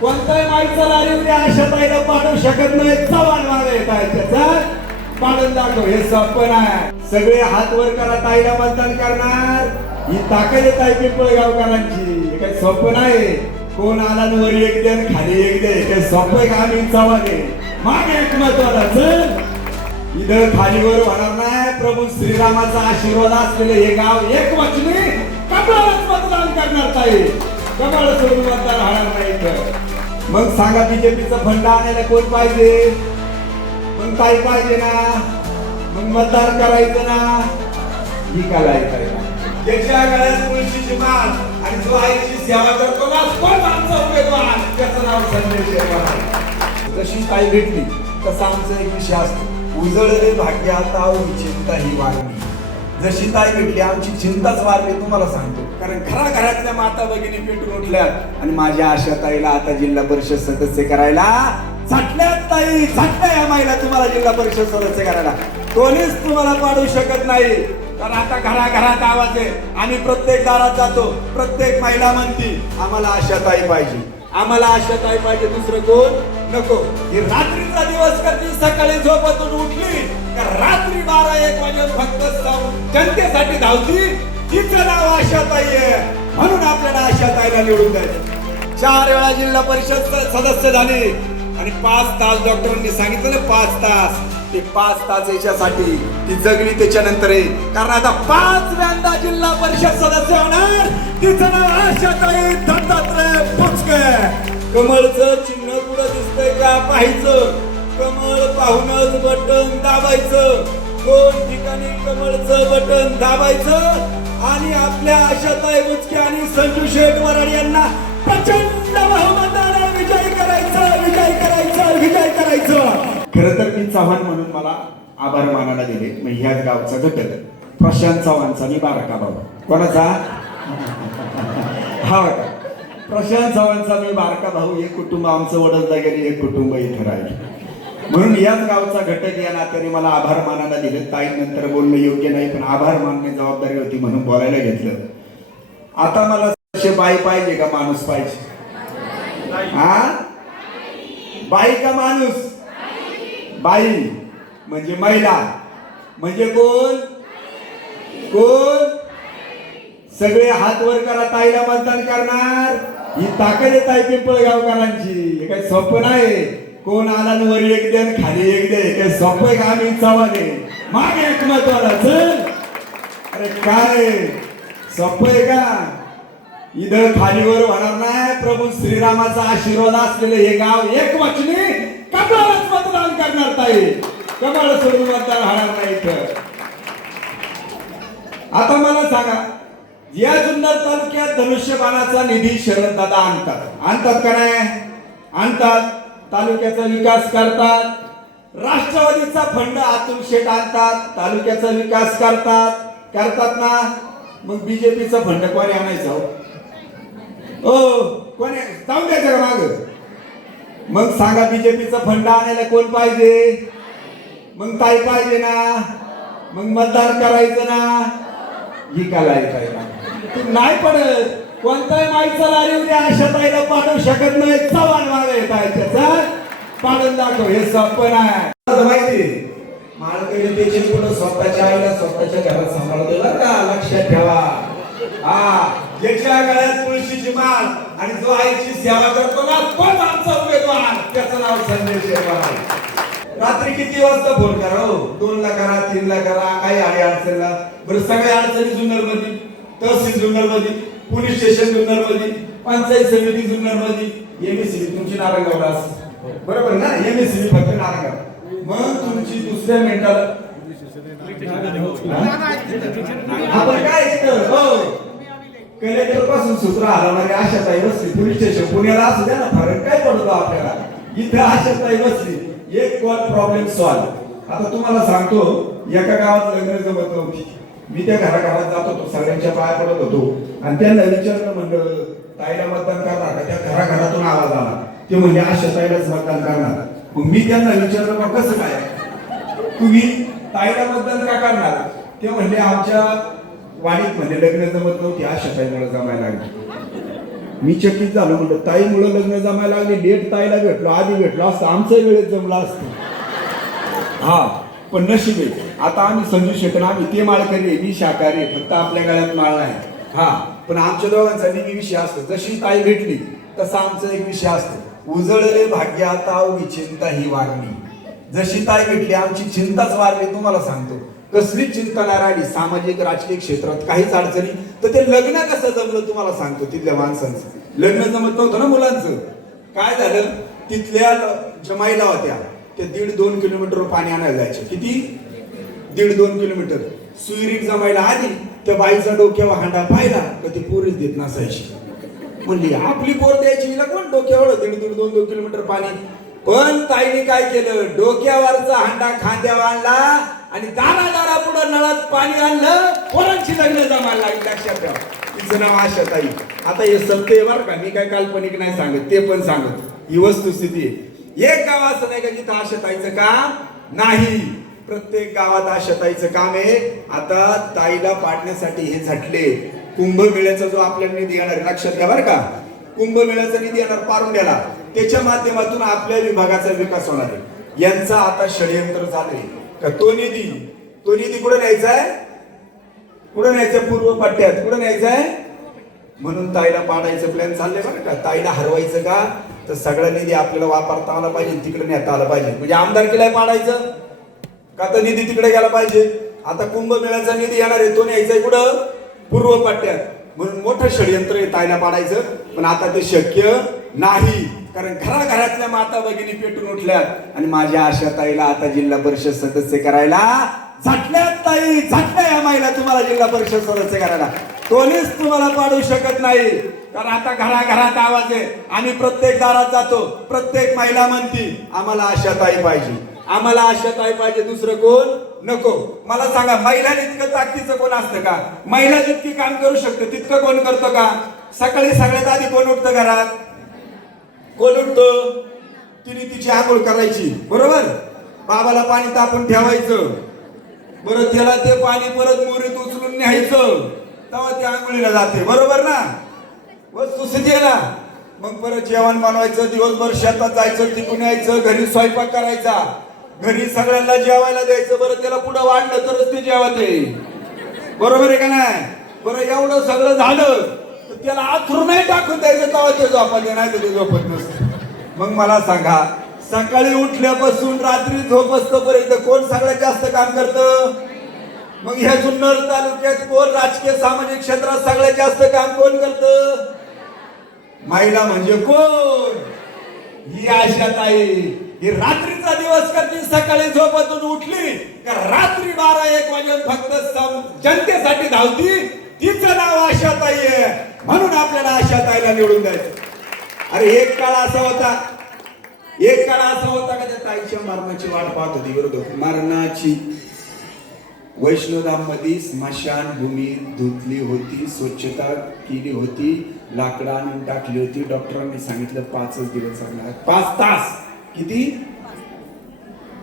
कोणताही माईचा लारी उद्या आशाताईला पाडू शकत नाही. चव्हाण मागे येतायचं पाडून दाखव. हे सोपं नाही. सगळे हात वर करा, ताईला मतदान करणार. ही ताकद आहे ताई पिंपळगावकरांची. हे काही सोपं नाही. कोण आला न वर एक दे खाली एक दे. हे सोपं आहे का? आम्ही चव्हाण आहे. मागे एक महत्वाचा चल इथं खालीवर होणार नाही. प्रभू श्रीरामाचा आशीर्वाद असलेले हे गाव एक वचनी कमळच मतदान करणार. ताई कमळ सोडून मतदान राहणार नाही. मग सांगा बीजेपीचं फंड आणायला कोण पाहिजे? मग ताई पाहिजे ना. मग मतदान करायचं ना. ही करायचं त्याच्या गळ्यात तुळशीची माळ आणि जो आईची सेवा करतो ना तोच आमचा उमेदवार. त्याचं नाव संदेश आहे. जशी ताई भेटली तसा आमचा एक विषय असतो. उजळले भाग्य आता चिंता ही वाढली. जशी ताई भेटली आमची चिंताच वाढली. तुम्हाला सांगतो कारण घराघरातल्या माता भगिनी पेटून उठल्यात आणि माझ्या आशा ताईला आता जिल्हा परिषद सदस्य करायला झटल्यात. ताई झटल्या या माईला तुम्हाला जिल्हा परिषद सदस्य करायला. कोणीच तुम्हाला पाडू शकत नाही. तर आता घराघरात आवाज आहे. आम्ही प्रत्येक दारात जातो. प्रत्येक महिला म्हणती आम्हाला आशा ताई पाहिजे, आम्हाला आशा ताई पाहिजे. दुसरं कोण नको. ही रात्रीचा दिवस करती. सकाळी झोपेतून उठली का रात्री 12-1 वाजे फक्त जनतेसाठी धावती. तिचं नाव आशाताई आहे म्हणून आपल्याला आशाताईला निवडून द्यायचं. 4 वेळा जिल्हा परिषद सदस्य झाली आणि 5 तास डॉक्टरांनी सांगितलं 5 तास. ते 5 तास याच्यासाठी ती जगली. त्याच्यानंतर कारण आता 5व्यांदा जिल्हा परिषद सदस्य होणार. तिचं नाव आशाताई दत्तात्रय पुचके. कमळचं चिन्ह कुठं दिसतंय का पाहायचं. कमळ पाहूनच बटन दाबायचं. 2 ठिकाणी कमळचं बटन दाबायचं आणि आपल्या आशाताई बुचके आणि संजू शेठ वराड यांना प्रचंड बहुमताने विजय करायचा, विजय करायचा, विजय करायचं. खरं तर मी चव्हाण म्हणून मला आभार मानायला गेले. मग ह्याच गावचा घटक प्रशांत चव्हाणचा मी बारका भाऊ. कोणाचा? हा प्रशांत चव्हाणचा मी बारका भाऊ. एक कुटुंब आमचं वडोदरा गेली, एक कुटुंब इथं राहिले. म्हणून याच गावचा घटक या नात्याने मला आभार मानायला दिले. ताई नंतर बोलणं योग्य नाही पण आभार मानणे जबाबदारी होती म्हणून बोलायला घेतलं. आता मला बाई पाहिजे का माणूस पाहिजे? हा बाई का माणूस? बाई म्हणजे महिला म्हणजे कोण? कोण? सगळे हात वर करा, ताईला मतदान करणार. ही ताकद आहे ताई पिंपळगावकरांची. हे काही सोपं नाही. कोण आला न वर एक दे खाली एक दे. काही सोपं आहे का? आम्ही चव्हाण आहे. मागे एक महत्वाला चल. अरे काय सोपं आहे का? इथं खालीवर होणार नाही. प्रभू श्रीरामाचा आशीर्वाद असलेले हे गाव एक वचनी कमळच मतदान करणार. ताई कमळ सोडून मतदान राहणार नाही. आता मला सांगा या जुन्नर तालुक्यात धनुष्यबाणाचा निधी शरददादा आणतात का नाही? आणतात. तालुक्याचा विकास करतात. राष्ट्रवादीचा फंड अतुल शेठ आणतात. तालुक्याचा विकास करतात ना. मग बीजेपीचा फंड कोणी आणायचा? कोणी जाऊन द्यायचं का माग? मग सांगा बीजेपीचा फंड आणायला कोण पाहिजे? मग ताई पाहिजे ना. मग मतदान करायचं ना. ही करायचं नाही पडत. कोणताही माईचा लारी उद्या आशाताईला पाडू शकत नाही. चव्हाण मागे येतायचं पाडून दाखव. हे सोपं नाही. माहिती माळकरी त्याची पुढे स्वतःच्या आईला स्वतःच्या घरात सांभाळतो बरं का. लक्षात ठेवा. ज्याच्या गळ्यात तुळशीची माळ आणि जो आईची सेवा करतो ना तोच आमचा उमेदवार. त्याचं नाव संदेश आहे. रात्री किती वाजता फोन करा? 2 ला करा, 3 ला करा. काही अडचणला बरं. सगळ्या अडचणी जुन्नर मध्ये, तहसील जुन्नर मध्ये, पोलीस स्टेशन जुन्नर मध्ये, पंचायत समिती जुन्नर मध्ये, एमएससी तुमची नारायणगावला बरोबर ना. एमएससी फक्त नारायणगाव. मग तुमची दुसऱ्या मिनिटाला आपण काय कलेक्टर पासून सूत्र हलवणारी आशाताई बसली. पोलीस स्टेशन पुण्याला असू द्या ना. फरक काय पडतो आपल्याला? इथे आशाताई बसली. एक कॉल प्रॉब्लेम सॉल्व. आता तुम्हाला सांगतो एका गावात लग्न जमत नव्हती. मी त्या घराघरात जात होतो. सगळ्यांच्या पाया पडत होतो आणि त्यांना विचारलं म्हणलं ताईला मतदान करणार का? त्या घराघरातून आवाज आला. ते म्हणजे आशाताईलाच मतदान करणार. मग मी त्यांना विचारलं मग कसं काय तुम्ही ताईला मतदान का करणार? ते म्हणजे आमच्या वाणीत म्हणजे लग्न जमत नव्हती. आशाताईमुळे जमायला लागली. मी चकित झालो, म्हणलं ताईमुळं लग्न जमायला लागले, डेट ताईला भेटलो, आधी भेटलो असतं आमचं वेळेत जमलं असतं. हा पण नशीब आहे आता आम्ही संजू शेखर, आम्ही ते माळकरी, मी शाकाहारी, फक्त आपल्या गळ्यात माळ नाही. हा पण आमच्या दोघांचा नेहमी विषय असतो, जशी ताई भेटली तसा आमचा एक विषय असतो, उजळले भाग्य आता चिंता ही वारली. जशी ताई भेटली आमची चिंताच वारली. तुम्हाला सांगतो कसलीच चिंता नाही राहिली. सामाजिक राजकीय क्षेत्रात काहीच अडचणी, तर ते लग्न कसं जमलं तुम्हाला सांगतो. तिथल्या माणसांचं लग्न जमत नव्हतं ना मुलांचं. काय झालं, तिथल्या ज्या महिला होत्या ते 1.5-2 किलोमीटर पाणी आणायला जायचे. किती? 1.5-2 किलोमीटर. सुईरीक जमायला आली त्या बाईचा डोक्यावर हांडा पाहिला तर ती पोरीच देत नसायची. म्हणली आपली पोर द्यायची, हिला कोण डोक्यावर 1.5-2 किलोमीटर पाणी. पण ताईने काय केलं, डोक्यावरचा हांडा खांद्यावर आणला आणि दारा पुढे नळात पाणी आणलं, पोरांची लग्न जमायला लागली. लक्षात ठेवा, तिचं नाव आशाताई. आता हे सत्य बरं का, मी काय काल्पनिक नाही सांगत, ते पण सांगत, ही वस्तुस्थिती आहे. एक गाव असं नाही का जिथं आशाताईचं काम नाही. प्रत्येक गावात आशाताईचं काम आहे. आता ताईला पाडण्यासाठी हे झटले. कुंभमेळ्याचा जो आपल्याला निधी येणार, लक्षात घ्या बरं का, कुंभमेळ्याचा निधी येणार पारुंड्याला, त्याच्या माध्यमातून आपल्या विभागाचा विकास होणार आहे. यांचं आता षडयंत्र झालंय का तो निधी कुठे न्यायचा आहे, कुठे न्यायचा, पूर्व पट्ट्यात कुठे न्यायचा आहे. म्हणून ताईला पाडायचं प्लॅन चाललंय बरं का. ताईला हरवायचं का, तर सगळा निधी आपल्याला वापरता आला पाहिजे, तिकडे नेता आला पाहिजे. म्हणजे आमदारकीला पाडायचं का, तर निधी तिकडे गेला पाहिजे. आता कुंभमेळ्याचा निधी येणार आहे, तो न्यायचा कुठं, पूर्व पट्ट्यात. म्हणून मोठं षडयंत्र आहे ताईला पाडायचं. पण आता ते शक्य नाही, कारण घराघरातल्या माता भगिनी पेटून उठल्यात आणि माझ्या आशा ताईला आता जिल्हा परिषद सदस्य करायला झटल्यात. ताई झटल्या या महिला तुम्हाला जिल्हा परिषद सदस्य करायला. कोणीच तुम्हाला पाडू शकत नाही, कारण आता घराघरात आवाज आहे. आम्ही प्रत्येक दारात जातो, प्रत्येक महिला म्हणती आम्हाला आशा ताई पाहिजे, आम्हाला आशा ताई पाहिजे, दुसरं कोण नको. मला सांगा, महिला इतकं ताकदीचं कोण असतं का? महिला जितकी काम करू शकते तितकं कोण करतो का? सकाळी सगळ्यात आधी कोण उठतं घरात, कोण उठतो? तिने तिची आंघोळ करायची, बरोबर, बाबाला पाणी तापून ठेवायचं, बरं त्याला ते पाणी परत मोरीत उचलून न्यायचं, तेव्हा ती आंघोळीला जाते, बरोबर ना, वस्तुस्थिती आहे ना. मग परत जेवण बनवायचं, दिवसभर शेतात जायचं, तिकून यायचं, घरी स्वयंपाक करायचा, घरी सगळ्यांना जेवायला द्यायचं. बरं त्याला पुढे वाढलं तरच ते जेवत आहे, बरोबर आहे का नाही. बरं एवढं सगळं झालं तर त्याला आथरून नाही टाकून द्यायचं, तेव्हा ते झोपायचं, नाही तर ते झोपत नसतं. मग मला सांगा, सकाळी उठल्यापासून रात्री झोपस्तोपर्यंत कोण सगळ्यात जास्त काम करतं? मग ह्या जुन्नर तालुक्यात कोण राजकीय सामाजिक क्षेत्रात सगळ्यात जास्त काम कोण करतं? महिला म्हणजे कोण? ही आशाताई. ही रात्रीचा दिवस करते, सकाळी झोपातून उठली का रात्री 12-1 वाजेपर्यंत फक्त जनतेसाठी धावती. तिचं नाव आशाताई आहे, म्हणून आपल्याला आशाताईला निवडून द्यायचं. अरे एक काळ असा होता का त्या ताईच्या मरणाची वाट पाहत होती, बरोबर, मरणाची. वैष्णोधाम मध्ये स्मशानभूमी धुतली होती, स्वच्छता केली होती, लाकडं आणून टाकली होती. डॉक्टरांनी सांगितलं 5 दिवस जगणार, 5 तास. किती?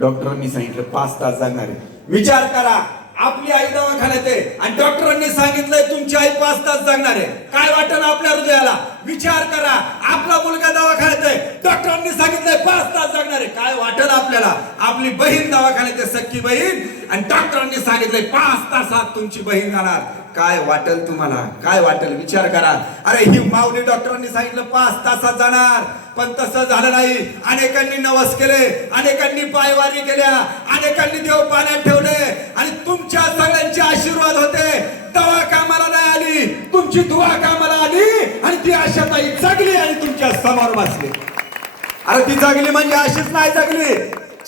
डॉक्टरांनी सांगितलं 5 तास जगणार आहे. विचार करा, आपली आई दवाखान्यात आहे आणि डॉक्टरांनी सांगितलंय तुमची आई 5 तास जगणार आहे. काय वाटतं आपल्या हृदयाला? विचार करा, आपला मुलगा दवाखान्यात आहे, डॉक्टरांनी सांगितलंय 5 तास जगणार आहे. काय वाटेल आपल्याला? आपली बहीण दवाखान्यात आहे, सख्खी बहीण, आणि डॉक्टरांनी सांगितलंय 5 तासात तुमची बहीण जाणार. काय वाटेल तुम्हाला? काय वाटेल? विचार करा. अरे ही माऊली डॉक्टरांनी सांगितलं 5 तासात जाणार, पण तसं झालं नाही. अनेकांनी नवस केले, अनेकांनी पायवारी केल्या, अनेकांनी देव पाण्यात ठेवले, आणि तुमच्या सगळ्यांचे आशीर्वाद होते. दवा कामाला नाही आली, तुमची दुआ कामाला आली, आणि ती आशाताई जगली आणि तुमच्या समोर बसली. अरे ती जगली म्हणजे अशीच नाही जगली,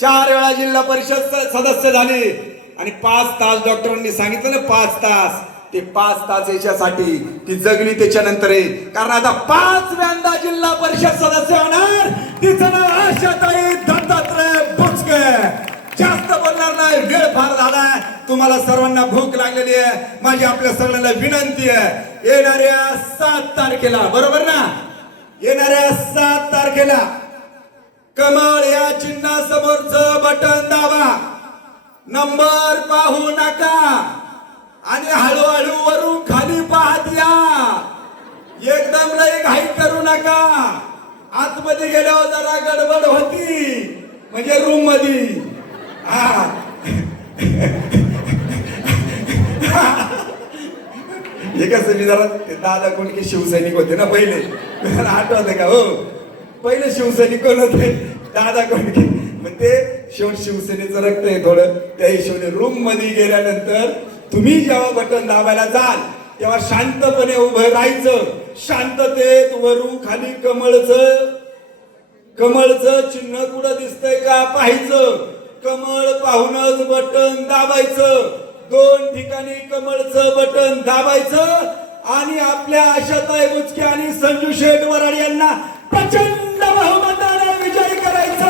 4 वेळा जिल्हा परिषद सदस्य झाली, आणि 5 तास डॉक्टरांनी सांगितलं ना, 5 तास. ते 5 तास याच्यासाठी ती जगली. त्याच्यानंतर कारण आता 5व्यांदा जिल्हा परिषद सदस्य होणार. तिचं नाव आशाताई दत्तात्रय बुचके. जास्त बोलणार नाही, वेळ फार झालाय, तुम्हाला सर्वांना भूक लागलेली आहे. माझी आपल्या सगळ्यांना विनंती आहे, येणाऱ्या 7 तारखेला, बरोबर ना, येणाऱ्या 7 तारखेला कमळ या चिन्हासमोरचं बटन दाबा, नंबर पाहू नका, आणि हळूहळू वरून खाली पाहत या. एकदम लई घाई करू नका. आतमध्ये गेल्यावर जरा गडबड होती, म्हणजे रूम मध्ये. हा हे कसं, मी जरा दादा कोणते शिवसैनिक होते ना पहिले, आठवते का? हो, पहिले शिवसैनिक कोण होते? दादा कोणते. मग ते शिवसेनेचं रक्त आहे थोडं, त्या हिशोबाने रूम मध्ये गेल्यानंतर तुम्ही जेव्हा बटन दाबायला जाल तेव्हा शांतपणे उभं राहायचं. शांततेत वरून खाली कमळचं चिन्ह कुठं दिसतंय का पाहायचं. कमळ पाहूनच बटन दाबायचं. 2 ठिकाणी कमळचं बटन दाबायचं आणि आपल्या आशाताई बुचके आणि संजू शेठ वराड यांना प्रचंड बहुमताने विजय करायचा.